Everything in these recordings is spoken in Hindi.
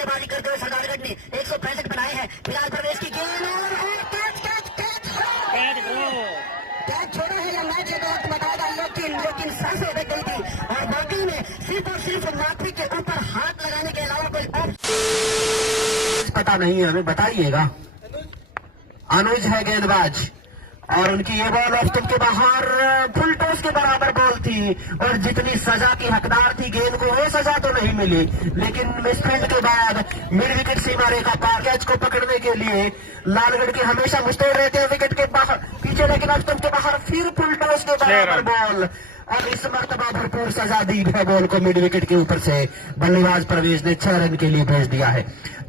बल्लेबाजी करते हुए सरदारगढ़ ने 165 बनाए हैं। फिलहाल प्रवेश की गेंद और कैच छोड़ा है या मैच है तो वक्त बताएगा, लेकिन सांसें उड़क गई थी और बाकी में सिर्फ और सिर्फ माथी के ऊपर हाथ लगाने के अलावा कोई पता नहीं है, हमें बताइएगा। अनुज है गेंदबाज और उनकी ये बॉल ऑफ स्टंप के बाहर फुल टॉस के बराबर बॉल थी और जितनी सजा की हकदार थी गेंद को वो सजा तो नहीं मिली, लेकिन मिसफील्ड के बाद मिड विकेट सीमा रेखा पार कैच को पकड़ने के लिए लालगढ़ के हमेशा मुस्तैद रहते हैं विकेट के बाहर पीछे, लेकिन ऑफ स्टंप के बाहर फिर फुल टॉस के बराबर बॉल और इस मरतबा भरपूर सजा दी है बॉल को मिड विकेट के ऊपर से। बल्लेबाज प्रवेश ने 6 रन के लिए भेज दिया है।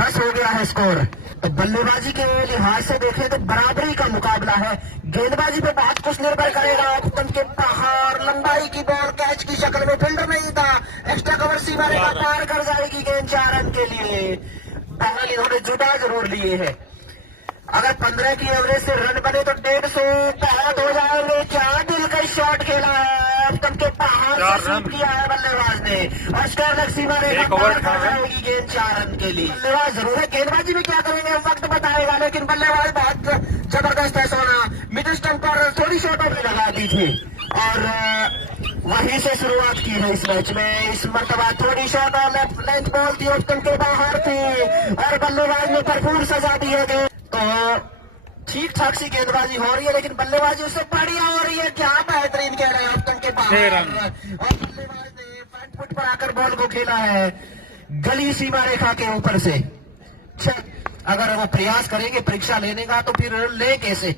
10 हो गया है स्कोर। तो बल्लेबाजी के लिहाज से देखें तो बराबरी का मुकाबला है। गेंदबाजी पे बहुत कुछ निर्भर करेगा। ऑप्शन के बाहर लंबाई की बॉल कैच की शक्ल में, फील्डर नहीं था, एक्स्ट्रा कवर सीमा रेखा पार कर जाएगी गेंद 4 रन के लिए। पहले इन्होंने जुटा जरूर लिए है। अगर 15 की एवरेज से रन बने तो 150 बहुत हो जाएंगे। क्या दिल का शॉट खेला है, ऑप्शन के बाहर शूट किया है बल्लेबाज ने और स्क्वायर लेग सीमा रेखा पार कर जाएगी गेंद 4 रन के लिए। बल्लेबाज जरूर है, गेंदबाजी में क्या करेंगे वक्त बताएगा, लेकिन बल्लेबाज बहुत जबरदस्त है। सोना मिड स्टंप पर थोड़ी शॉटों भी लगा दी थी और वहीं से शुरुआत की है इस मैच में। इस मरतबा थोड़ी शॉट और लेंथ बॉल थी, ऑप्शन के बाहर थी और बल्लेबाज ने भरपूर सजा दी है। तो ठीक ठाक सी गेंदबाजी हो रही है, लेकिन बल्लेबाजी उससे बढ़िया हो रही है। क्या बेहतरीन कह रहे हैं ऑप्शन के बाहर और बल्लेबाज ने फ्रंट फुट पर आकर बॉल को खेला है गली सीमा रेखा के ऊपर से। अगर वो प्रयास करेंगे परीक्षा लेने का तो फिर ले कैसे,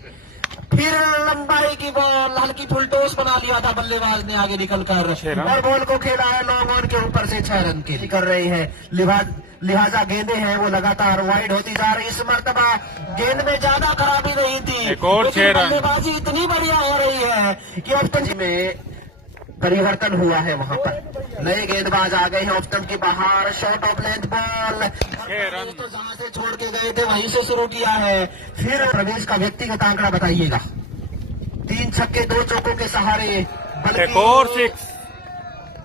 फिर लंबाई की बॉल हल्की फुल टॉस बना लिया था बल्लेबाज ने आगे निकलकर और बॉल को खेला है लॉन्ग ऑन के ऊपर से 6 रन के कर रहे हैं। लिहाजा गेंदें हैं वो लगातार वाइड होती जा रही। इस मरतबा गेंद में ज्यादा खराबी नहीं थी, बल्लेबाजी इतनी बढ़िया हो रही है कि ऑप्शन में परिवर्तन हुआ है। वहां पर नए गेंदबाज आ गए हैं। ऑफ स्टंप के बाहर शॉट ऑफ लेंथ बॉल, तो जहां से छोड़ के गए थे वहीं से शुरू किया है। फिर प्रवेश का व्यक्तिगत आंकड़ा बताइएगा। 3 छक्के 2 चौकों के सहारे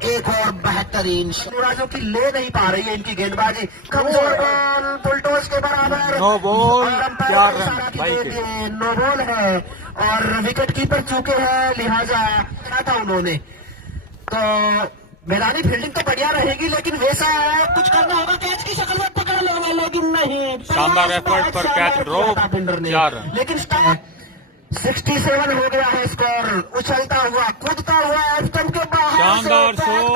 एक और बेहतरीन जो की ले नहीं पा रही है इनकी गेंदबाजी। कमजोर बॉल फुल टॉस के बराबर, नो बॉल है और विकेट कीपर चूके हैं, लिहाजा क्या था उन्होंने। तो मैदानी फील्डिंग तो बढ़िया रहेगी, लेकिन वैसा कुछ करना होगा, कैच की शक्ल में पकड़ लेंगे, लेकिन नहीं। शानदार एफर्ट पर कैच ड्रॉप, लेकिन 67 हो गया है स्कोर। उछलता हुआ कूदता हुआ स्टंप के बाहर शानदार शॉट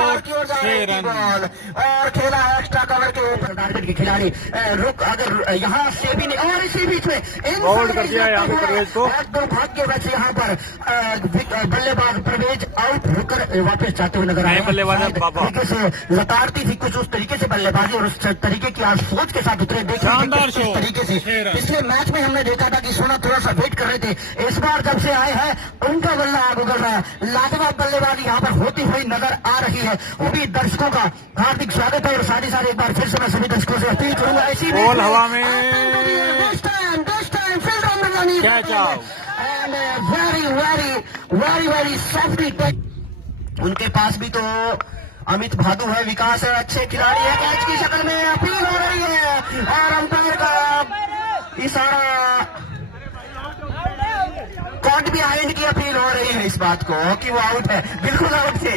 बॉल और खेला है एक्स्ट्रा कवर के ऊपर। टारगेट के खिलाड़ी रुक, अगर यहाँ से भी नहीं और इसी बीच में कर दिया यहाँ पे प्रवेश को। दुर्भाग्य बच यहाँ पर बल्लेबाज प्रवेश आउट होकर वापस जाते हुए नजर आए। बल्लेबाज तरीके से लताड़ती थी कुछ उस तरीके से बल्लेबाजी और उस तरीके की आज सोच के साथ उतरे। देखिए तरीके से पिछले मैच में हमने देखा था कि सोना थोड़ा सा वेट कर रहे थे। इस बार जब से आए हैं उनका बल्ला आग उगल रहा है। लाजवाब बल्लेबाजी यहाँ पर होती हुई नजर आ रही है। वो भी दर्शकों का हार्दिक स्वागत है और साथ ही साथ एक बार फिर से मैं सभी दर्शकों से अपील करूंगा ऐसी बॉल हवा में वेरी सॉफ्टली टच। उनके पास भी तो अमित भादु है, विकास है, अच्छे खिलाड़ी है। कैच की शक्ल में अपील हो रही है और अंपायर का इशारा, कॉट भी आयन की अपील हो रही है इस बात को कि वो आउट है, बिल्कुल आउट थे।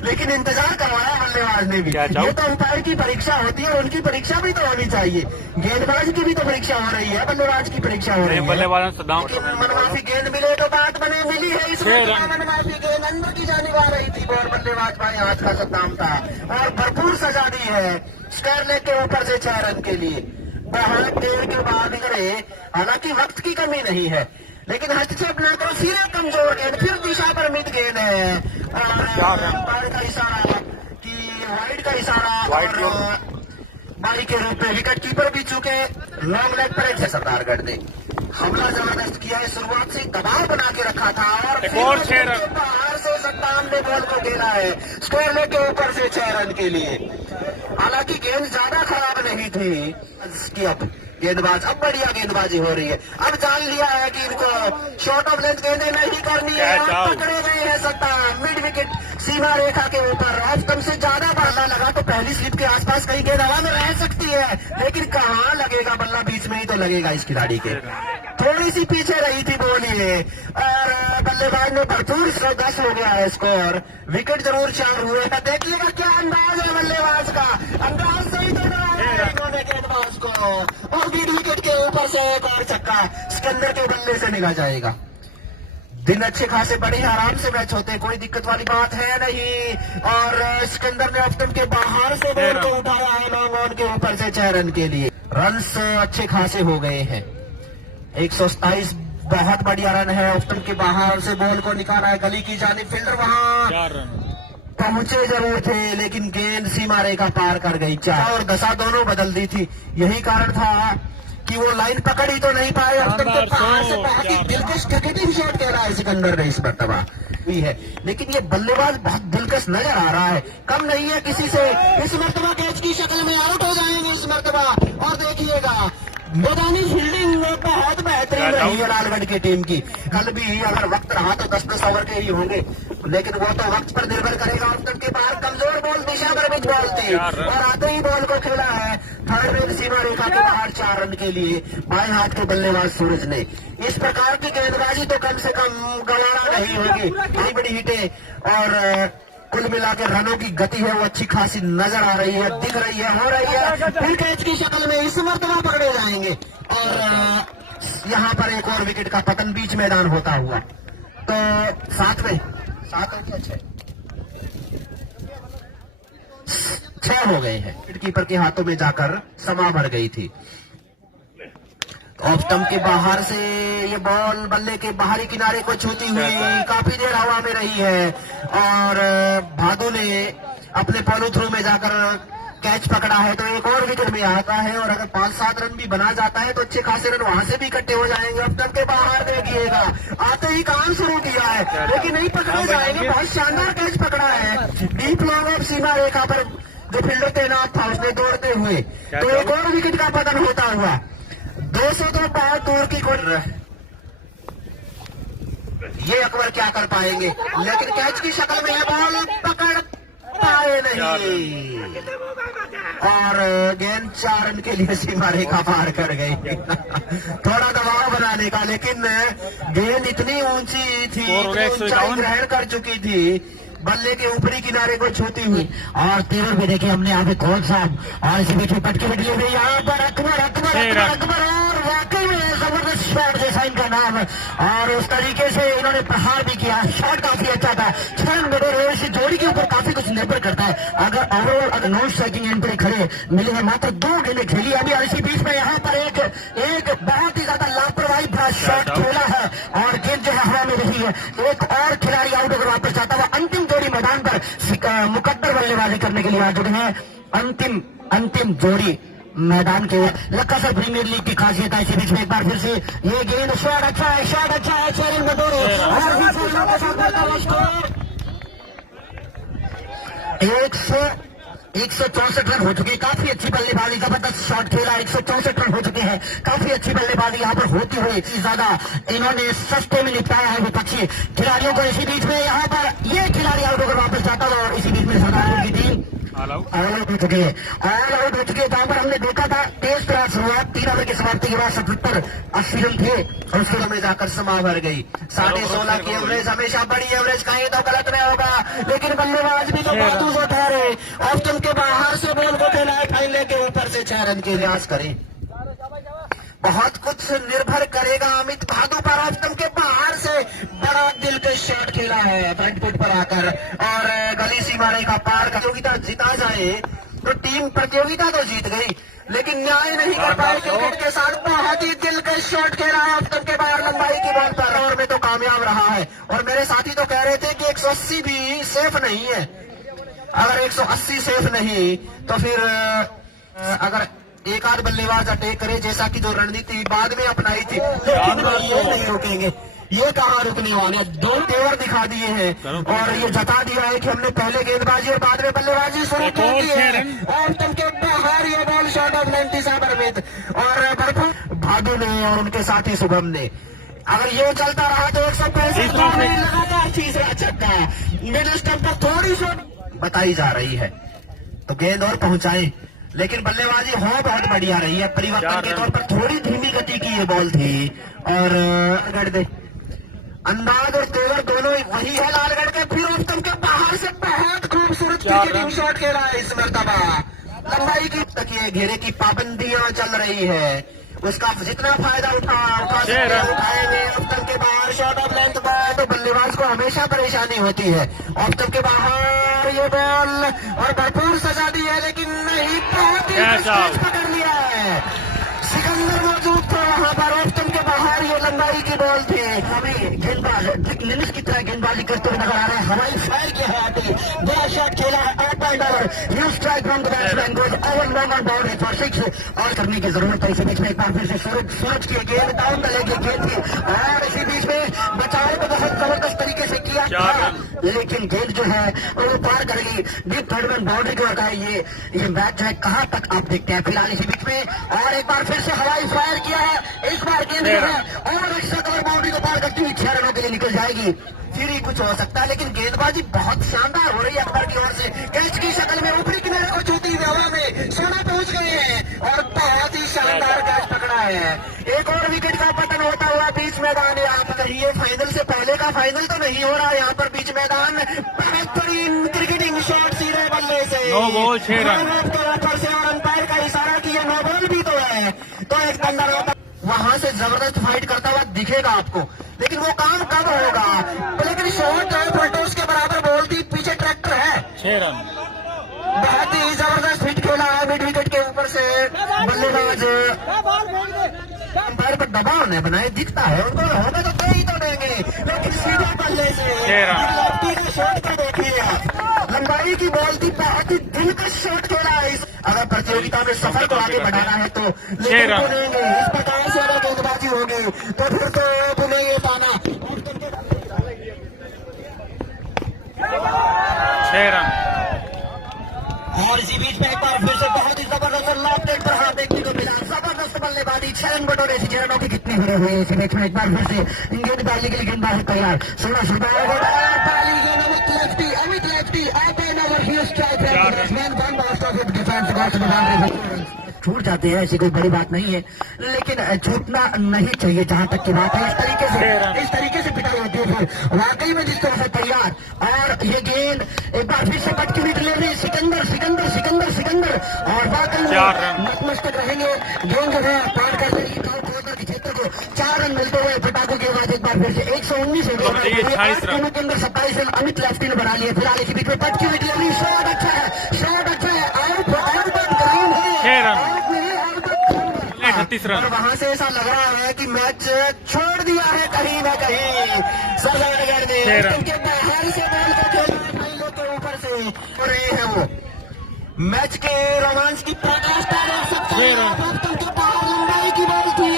लेकिन इंतजार करवाया बल्लेबाज ने भी। ये तो अंपायर की परीक्षा होती है, उनकी परीक्षा भी तो होनी चाहिए। गेंदबाज की भी तो परीक्षा हो रही है, बल्लेबाज की परीक्षा हो रही है। बल्लेबाज मनमाफी गेंद मिले तो बात बने, मिली है। इस मनमाफी गेंद अंदर की जाने आ रही थी और बल्लेबाज भाई हाथ का सद्दाम था और भरपूर सजा दी है स्क्वायर लेग के ऊपर से 6 रन के लिए। बहुत देर के बाद करे, हालांकि वक्त की कमी नहीं है, लेकिन हस्तक्षेप न करो। फिर कमजोर गेंद, फिर दिशा पर मित गेंद है और अंपायर का इशारा कि वाइड का इशारा और बारी के रूप में विकेट कीपर भी चूके। लॉन्ग लेग पर है सरदारगढ़ ने हमला जबरदस्त किया है, शुरुआत से दबाव बना के रखा था और बाहर से सद्दाम ने बॉल को खेला है स्क्वायर लेग के ऊपर से 6 रन के लिए। हालांकि गेंद ज्यादा खराब नहीं थी कि अब गेंदबाज। अब बढ़िया गेंदबाजी हो रही है, अब जान लिया है कि इनको शॉर्ट ऑफ लेंथ गेंदें नहीं करनी है। पकड़े गए हैं सट्टा, मिड विकेट सीमा रेखा के ऊपर। ऑफ स्टंप से ज्यादा बल्ला लगा तो पहली स्लिप के आसपास कहीं गेंद हवा में रह सकती है, लेकिन कहाँ लगेगा बल्ला, बीच में ही तो लगेगा इस खिलाड़ी के। थोड़ी सी पीछे रही थी बॉल ये, और बल्लेबाज ने भरपूर 10 हो गया है स्कोर। विकेट जरूर 4 हुए हैं। देखिएगा क्या अंदाज है बल्लेबाज का, अंदाज सही तो रहा है इन्होंने गेंदबाज को, और मिड विकेट के ऊपर से एक और छक्का सिकंदर के बल्ले से निकल जाएगा। दिन अच्छे खासे बड़े हैं, आराम से मैच होते हैं, कोई दिक्कत वाली बात है नहीं। और सिकंदर ने ऑफ स्टंप के बाहर से बॉल को उठाया है लॉन्ग ऑन के ऊपर से 6 रन के लिए। रन्स अच्छे खासे हो गए हैं, 127 बहुत बढ़िया रन है। ऑफ स्टंप के बाहर से बॉल को निकाला है गली की जानिब, फील्डर वहां पहुंचे जरूर थे लेकिन गेंद सीमा रेखा पार कर गई। 4 और दशा दोनों बदल दी थी, यही कारण था कि वो लाइन पकड़ ही तो नहीं पाए। ऑफ स्टंप के बाहर से बहुत ही दिलकश क्रिकेटिंग शॉट कह रहा है सिकंदर ने इस मरतबा भी है, लेकिन ये बल्लेबाज बहुत दिलकश नजर आ रहा है, कम नहीं है किसी से। इस मरतबा कैच की शक्ल में आउट हो जाएंगे इस मरतबा। और देखिएगा मैदानी फील्डिंग बहुत बेहतरीन रही है लालगढ़ की टीम की। कल भी अगर वक्त रहा तो 10-10 ओवर के ही होंगे, लेकिन वो तो वक्त पर निर्भर करेगा। ऑफ स्टंप के बाहर कमजोर बॉल दिशा पर भी बॉल थी और आते ही बॉल को खेला है थर्ड रेल सीमा रेखा के बाहर 4 रन के लिए बाएं हाथ के बल्लेबाज सूरज ने। इस प्रकार की गेंदबाजी तो कम से कम गवारा नहीं होगी, बड़ी बड़ी हिटें और कुल मिला के रनों की गति है वो अच्छी खासी नजर आ रही है, दिख रही है, हो रही है। फिर कैच की शक्ल में इस मरतबा पकड़े जाएंगे और यहाँ पर एक और विकेट का पतन बीच मैदान होता हुआ। तो 7 क्या 6 हो गए हैं। विकेटकीपर के हाथों में जाकर समा भर गई थी। ऑफ स्टंप के बाहर से ये बॉल बल्ले के बाहरी किनारे को छूती हुई काफी देर हवा में रही है और भादु ने अपने फॉलो थ्रू में जाकर कैच पकड़ा है, तो एक और विकेट में आता है। और अगर 5-7 रन भी बना जाता है तो अच्छे खासे रन वहां से भी इकट्ठे हो जाएंगे। ऑफ स्टंप के बाहर देखिएगा आते ही काम शुरू किया है, लेकिन नहीं पकड़े जाएंगे। बहुत शानदार कैच पकड़ा है डीप लॉन्ग ऑफ सीमा रेखा पर, जो फील्डर तैनात था उसने दौड़ते हुए, तो एक और विकेट का पतन होता हुआ। 200 तो बहुत दूर की कोई, ये अकबर क्या कर पाएंगे, लेकिन कैच की शक्ल में यह बॉल पकड़ पाए नहीं और गेंद 4 रन के लिए सीमा रेखा पार कर गई। थोड़ा दबाव बनाने का, लेकिन गेंद इतनी ऊंची थी, ऊंचाई ग्रहण कर चुकी थी बल्ले के ऊपरी किनारे को छूती हुई। और तेवर भी देखिए हमने यहाँ पे कौन साहब और इसी बीच में पटकी भी ली गई यहाँ पर अकबर और वाकई में जबरदस्त शॉट जैसा इनका नाम है। और उस तरीके से इन्होंने प्रहार भी किया, शॉट काफी अच्छा था। 6 रन से जोड़ी के ऊपर काफी कुछ निर्भर करता है। अगर ओवरऑल अगर नॉन स्ट्राइकिंग एंड पे खड़े मिले हैं, मात्र 2 गेंदें खेली अभी, और इसी बीच में यहाँ पर एक बहुत ही ज्यादा लापरवाही भरा शॉट खेला है और गेंद जो है हवा में रही है। एक और खिलाड़ी आउट होकर वापस जाता हुआ अंतिम जोड़ी मैदान पर मुकद्दर बल्लेबाजी करने के लिए आ चुके हैं। अंतिम जोड़ी मैदान के लक्का सर प्रीमियर लीग की खासियत है। इसी बीच में एक बार फिर से ये गेंद शॉट अच्छा है 6 रन में 2 और 164 रन हो चुके, काफी अच्छी बल्लेबाजी, जबरदस्त शॉट खेला, 164 रन हो चुके हैं। काफी अच्छी बल्लेबाजी यहाँ पर होती हुई ज्यादा इन्होंने सस्ते में निपटाया है विपक्षी खिलाड़ियों को। इसी बीच में यहाँ पर ये खिलाड़ी आउट होकर वापस जाता हुआ और इसी बीच में सरदार की टीम ऑल आउट हो चुके हैं। जहाँ पर हमने देखा था तेज तरह शुरुआत, 3 ओवर की समाप्ति के बाद 77-80 रन थे और उस में जाकर समा भर गई। 16.5 की एवरेज हमेशा बड़ी एवरेज कहीं तो गलत नहीं होगा, लेकिन बल्लेबाज भी तो बातों से ठहरे। ऑफ स्टंप के बाहर से बॉल को खेला है फैलने के ऊपर से 6 रन के लिहाज करें। बहुत कुछ निर्भर करेगा अमित भादु पर। ऑफ स्टंप के बाहर से बड़ा दिल के शॉट खेला है फ्रंट फुट पर आकर और गली सीमा रेखा पार। प्रतियोगिता जीता जाए तो टीम प्रतियोगिता तो जीत गई, लेकिन न्याय नहीं कर पाए क्रिकेट के साथ। बहुत ही दिल के शॉट खेला है ऑफ स्टंप के बाहर लंबाई की बॉल पर और में तो कामयाब रहा है। और मेरे साथी तो कह रहे थे कि 180 भी सेफ नहीं है। अगर 180 सेफ नहीं तो फिर अगर एक आध बल्लेबाज अटैक करे, जैसा कि जो रणनीति बाद में अपनाई थी, लेकिन ये नहीं रुकेंगे। ये कहाँ रुकने वाले, 2 तेवर दिखा दिए हैं और ये जता दिया है कि हमने पहले गेंदबाजी और बाद में बल्लेबाजी शुरू की है। और तुम के बाहर ये बॉल शॉट ऑफ लेंथ और भादु ने और उनके साथी शुभम ने। अगर ये चलता रहा तो 165 लगातार तीसरा छक्का, मिडिल स्टंप पर थोड़ी शॉट बताई जा रही है तो गेंद और पहुंचाई, लेकिन बल्लेबाजी हो बहुत बढ़िया रही है। परिवर्तन के तौर पर थोड़ी धीमी गति की ये बॉल थी और गढ़ दे अंदाज और तेवर दोनों वही है लालगढ़ के। फिर उत्तम के बाहर से बहुत खूबसूरत क्रिकेटिंग शॉट खेला है इस मरतबा। लंबाई की तक ये घेरे की पाबंदियां चल रही है, उसका जितना फायदा उठाएंगे। उत्तम के बाहर शॉट ऑफ लेंथ बॉल तो बल्लेबाज को हमेशा परेशानी होती है। उत्तम के बाहर ये बॉल और भरपूर सजा दी है, लेकिन नहीं, बहुत ही पकड़ लिया है। सिकंदर मौजूद थे वहां पर। उत्तम के बाहर ये लंबाई की बॉल थी। हमें गेंदबाज लिनिस की तरह गेंदबाजी करते हुए नजर आ रहे हैं। हवाई फायर किया है आते, बड़ा शॉट खेला है, 8 over, new strike from the batsman goes over long on boundary for 6 और करने की जरूरत है। इसी बीच में एक बार फिर से सूरज की गेंद डाउन द लेग गेंद थी और इसी बीच में बचाव को बहुत जबरदस्त तरीके से किया था, लेकिन गेंद जो है वो पार कर गई डीप थर्ड में बाउंड्री को हटाई। ये मैच जो है कहां तक आप देखते हैं। फिलहाल इसी बीच में और एक बार फिर से हवाई फायर किया है, इस बार गेंद जो है और एक्स्ट्रा कवर बाउंड्री को पार करती हुई 6 रनों के लिए निकल जाएगी। फिर ही कुछ हो सकता है, लेकिन गेंदबाजी बहुत शानदार हो रही है अकबर की ओर से। कैच की शक्ल में ऊपरी किनारे को छूती हुई हवा में 16 पहुंच गए हैं और बहुत ही शानदार कैच पकड़ा है। एक और विकेट का पतन होता हुआ बीच मैदान। यहाँ पर ये फाइनल से पहले का फाइनल तो नहीं हो रहा है, यहाँ पर बीच मैदान बेहतरीन क्रिकेटिंग शॉट सीधे बल्ले से 9 बॉल 6 रन ऊपर से और अंपायर का इशारा किया 9 बॉल भी तो है, तो एक अंदर होता वहां से जबरदस्त फाइट करता हुआ दिखेगा आपको, लेकिन वो काम कब होगा। तो लेकिन शॉट है फुलटॉस के बराबर बॉल थी, पीछे ट्रैक्टर है। 6 रन बहुत ही जबरदस्त हिट खेला है मिड विकेट के ऊपर से बल्लेबाज। अंपायर पर दबाव नहीं बनाए, दिखता है उनको, होगा तो दे ही तो देंगे, लेकिन सीधे बल्ले से शॉट का देखिए आप, लंबाई की बॉल थी, बहुत ही दिलकश शॉट खेला है। अगर प्रतियोगिता में सफर को आगे बढ़ाना है तो बुनेंगे, इस प्रकार से अगर गेंदबाजी होगी तो फिर तो बुनेंगे पाना। 6 रन और इसी बीच में एक बार फिर से बहुत ही जबरदस्त लॉन्ग प्लेट पर हाथ देखने को मिला, जबरदस्त बल्लेबाजी। 6 रन बटोरे, 6 रनों की कितनी हुए हुए इसी मैच में। एक बार फिर से गेंदबाजी के लिए गेंदबाज तैयार, 16 पहली गेंद अमित लेफ्टी छूट जाते हैं, ऐसी कोई बड़ी बात नहीं है, लेकिन छूटना नहीं चाहिए जहां तक की बात है। इस तरीके से पिटाई होती है फिर वाकई में जिस तरह से तैयार। और ये गेंद एक बार फिर से कट की हुई डिलीवरी, सिकंदर और वाकई में नतमस्तक रहेंगे। गेंद जो है पार कर रही के क्षेत्र को 4 रन मिलते हुए पटाखों के बाद एक बार फिर से 119 के अंदर 27 रन अमित लेफ्टी ने बना लिए। फिलहाल इसी बीच में कट की हुई डिलीवरी, शॉट अच्छा है, और वहां से ऐसा लग रहा है कि मैच छोड़ दिया है कहीं ना कहीं सरदारगढ़ ने। के बाहर से बॉल को खेला के ऊपर से और रहे हैं वो मैच के रोमांच की पराकाष्ठा देख सकते हैं। के बाहर लंबाई की बॉल थी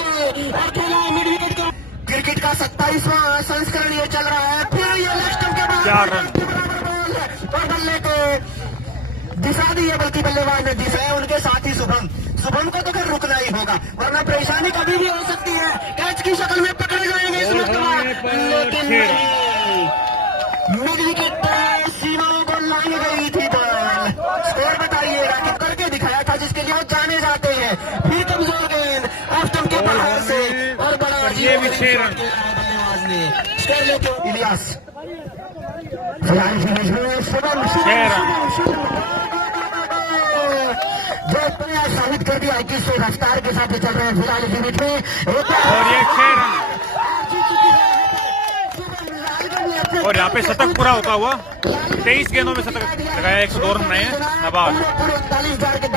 और खेला मिड विकेट का। क्रिकेट का 27वां संस्करण ये चल रहा है। फिर ये लेफ्ट के बाहर बॉल और बल्ले को दिशा दी है, बल्कि बल्लेबाज ने दिशा है उनके साथी शुभम को तो फिर रुकना ही होगा, वरना परेशानी कभी भी हो सकती है। कैच की शक्ल में पकड़ जाएंगे इस लेकिन मिड विकेट पर सीमाओं को लाई गई थी बॉल। स्कोर बताइएगा कि करके दिखाया था जिसके लिए वो जाने जाते हैं। फिर कमजोर गेंद ऑफ्टन के बाहर से और बड़ा ये भी 6 रन बल्लेबाज ने स्कोर लेके इलियास जो साबित कर दिया कि से रफ्तार के साथ चल रहे हैं। फिलहाल इसी बीच में और ये 6 रन और यहाँ पे शतक पूरा होता हुआ 23 गेंदों में शतक लगाया, 102 रन बनाए हैं। 39,000 के